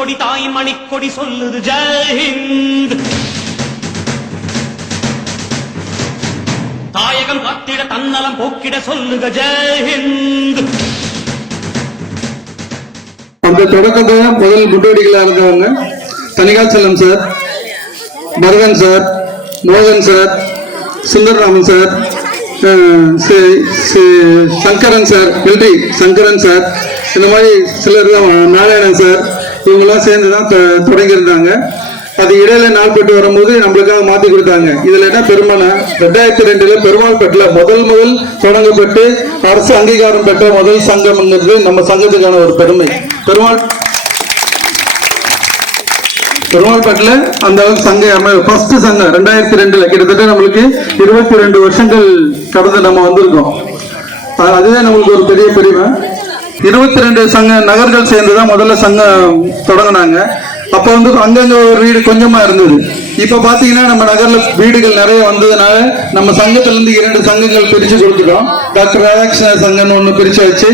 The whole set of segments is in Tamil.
மணிக்கொடி தாயின் மணிக்கொடி சொல்லுது ஜெய்ஹிந்த். தாயகம் காத்திட தன்னலம் போக்கிட சொல்லுக ஜெய்ஹிந்த். அந்த தொடக்கத்தை முதல் முன்னோடிகளா இருந்தவங்க தனிகாச்சலம் சார், பரதன் சார், மோகன் sir, Sundararaman sir, Sankaran sir, military Sankaran sir, இந்த மாதிரி சிலர் தான், நாராயணன் சார், இவங்கெல்லாம் சேர்ந்து தான் தொடங்கியிருந்தாங்க. அது இடையில நாள்பட்டு வரும்போது நம்மளுக்காக மாற்றி கொடுத்தாங்க. இதுல என்ன பெருமைனா 2002 பெருமாள்பட்டில் முதல் தொடங்கப்பட்டு அரசு அங்கீகாரம் பெற்ற முதல் சங்கம்ங்கிறது நம்ம சங்கத்துக்கான ஒரு பெருமை. பெருமாள்பட்டில் அந்த அளவுக்கு சங்கம் ஃபர்ஸ்ட் சங்கம் 2002 கிட்டத்தட்ட நம்மளுக்கு 22 வருஷங்கள் கடந்து நம்ம வந்திருக்கோம். அதுவே நம்மளுக்கு ஒரு பெரிய பெருமை. 22 சங்க நகர்கள் சேர்ந்துதான் முதல்ல சங்கம் தொடங்கினாங்க. அப்ப அங்கங்க ஒரு வீடு கொஞ்சமா இருந்தது. இப்ப பாத்தீங்கன்னா நம்ம நகர்ல வீடுகள் நிறைய வந்ததுனால நம்ம சங்கத்துல இருந்து 2 சங்கங்கள் பிரிச்சு கொடுத்துட்டோம். டாக்டர் ராதாகிருஷ்ணர் சங்கம்னு ஒண்ணு பிரிச்சு வச்சு,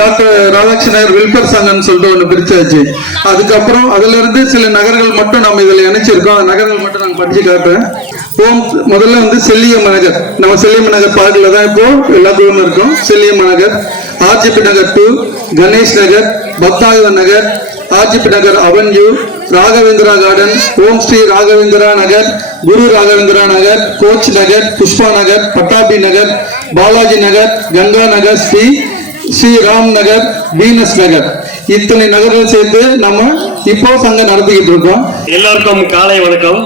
டாக்டர் ராதாகிருஷ்ணர் வெல்ஃபேர் சங்கம்னு சொல்லிட்டு ஒண்ணு பிரிச்சு வச்சு, அதுக்கப்புறம் அதுல இருந்து சில நகர்கள் மட்டும் நம்ம இதுல இணைச்சிருக்கோம். அந்த நகர்கள் மட்டும் நாங்க படிச்சு காட்டுறேன். முதல்ல செல்லியம்ம நகர், நம்ம செல்லியம்ம நகர் பார்க்கல தான் இப்போ எல்லாத்துக்கும் இருக்கும். செல்லியம்ம நகர், ஆர்ஜிபி நகர் 2, கணேஷ் நகர், பக்தாயுத நகர், ஆர்ஜிபி நகர் அவென்யூ, ராகவேந்திரா கார்டன், ஓம் ஸ்ரீ ராகவேந்திரா நகர், குரு ராகவேந்திரா நகர், கோச் நகர், புஷ்பா நகர், பட்டாபி நகர், பாலாஜி நகர், கங்கா நகர், ஸ்ரீ ராம் நகர், வீனஸ் நகர், இத்தனை நகர்கள் சேர்த்து நம்ம இப்போ சங்கம் நடத்திக்கிட்டு இருக்கோம். எல்லாருக்கும் காலை வணக்கம்.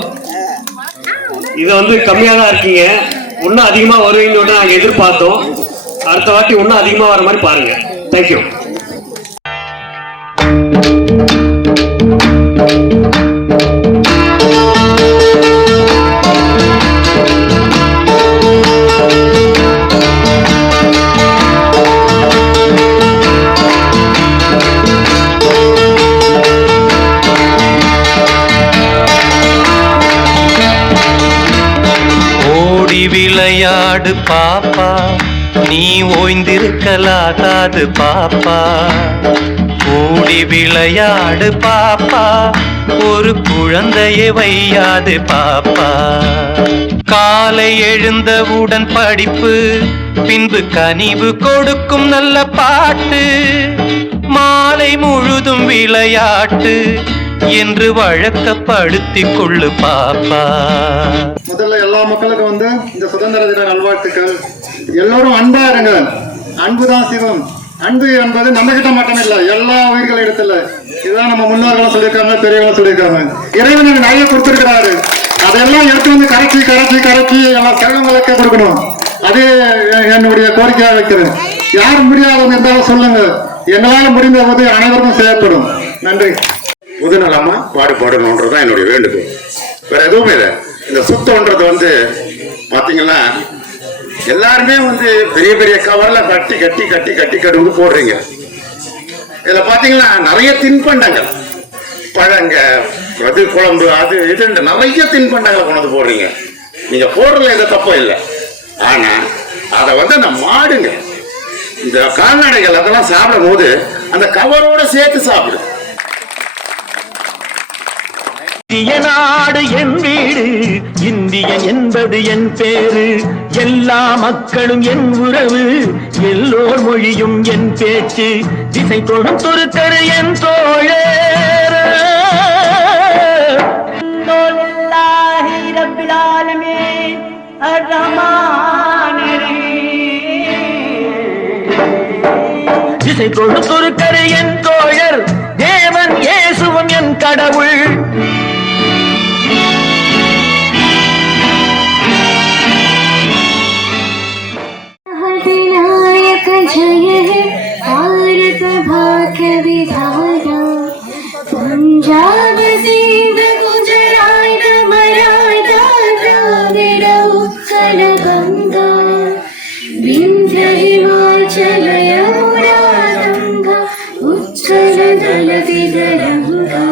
இது கம்மியா தான் இருக்கீங்க, இன்னும் அதிகமா வருவீங்கன்னு நாங்க எதிர்பார்த்தோம். அடுத்த வாட்டி இன்னும் அதிகமா வர மாதிரி பாருங்க. தேங்க்யூ. விளையாடு பாப்பா, நீ ஓய்ந்திருக்கலாகாது பாப்பா. கூடி விளையாடு பாப்பா, ஒரு குழந்தையை வையாது பாப்பா. காலை எழுந்தவுடன் படிப்பு, பின்பு கனிவு கொடுக்கும் நல்ல பாட்டு. மாலை முழுதும் விளையாட்டு என்று வழக்கப்படுத்திக் கொள்ளு பாப்பா. முதல்ல எல்லா மக்களுக்கும் இந்த சுதந்திர தின நல்வாழ்த்துக்கள். எல்லோரும் அன்பா இருங்க. அன்புதான் சிவம். அன்பு என்பது நம்ம கிட்ட மட்டும் இல்ல, எல்லா உயிர்கள் இடத்துல. இதுதான் நம்ம முன்னோர்களும் சொல்லியிருக்காங்க, பெரியவங்களும் சொல்லியிருக்காங்க. இறைவன் நிறைய கொடுத்திருக்கிறாரு. அதெல்லாம் எடுத்து கரைச்சி எல்லாம் செல்வங்களுக்கே கொடுக்கணும். அது என்னுடைய கோரிக்கையா வைக்கிறேன். யார் முடியாதவங்க இருந்தாலும் சொல்லுங்க, எங்களால முடிந்த போது அனைவருக்கும் செய்யப்படும். நன்றி. பொதுநலமா பாடுபடணும்ன்றதுதான் என்னுடைய வேண்டுகோள். வேற எதுவுமே இல்லை. இந்த சுத்தம்ன்றது பாத்தீங்கன்னா எல்லாருமே பெரிய பெரிய கவர்ல கட்டி கட்டி கட்டி கட்டி கட்டி போடுறீங்க. இதுல பாத்தீங்கன்னா நிறைய தின்பண்டங்கள், பழங்க, அது குழம்பு, அது இது நிறைய தின்பண்டங்களை கொண்டு போடுறீங்க. நீங்க போடுறதுல எந்த தப்பும் இல்லை. ஆனா அதை அந்த மாடுங்க, இந்த கால்நடைகள் அதெல்லாம் சாப்பிடும் போது அந்த கவரோட சேர்த்து சாப்பிடு. இந்திய நாடு என் வீடு, இந்தியன் என்பது என் பேரு. எல்லா மக்களும் என் உறவு, எல்லோர் மொழியும் என் பேச்சு. திசை தொடும் துருக்கரு என் தோழர். திசை தொடும் துருக்கரு என் தோழர், தேவன் இயேசுவும் என் கடவுள். जय है भारत भाग्य विधाता, पंजाब सिंध गुजरात मराठा द्राविड उत्कल गंगा, विंध्य हिमाचल यमुना गंगा, उच्चल जलधि गंगा.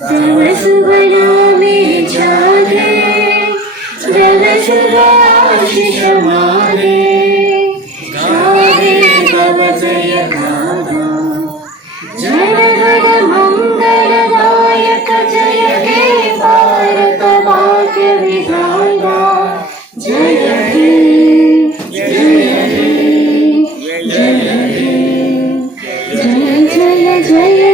तव शुभ नामे जागे, जल शुभ आशीष मागे. जय गाथा, जय गण जय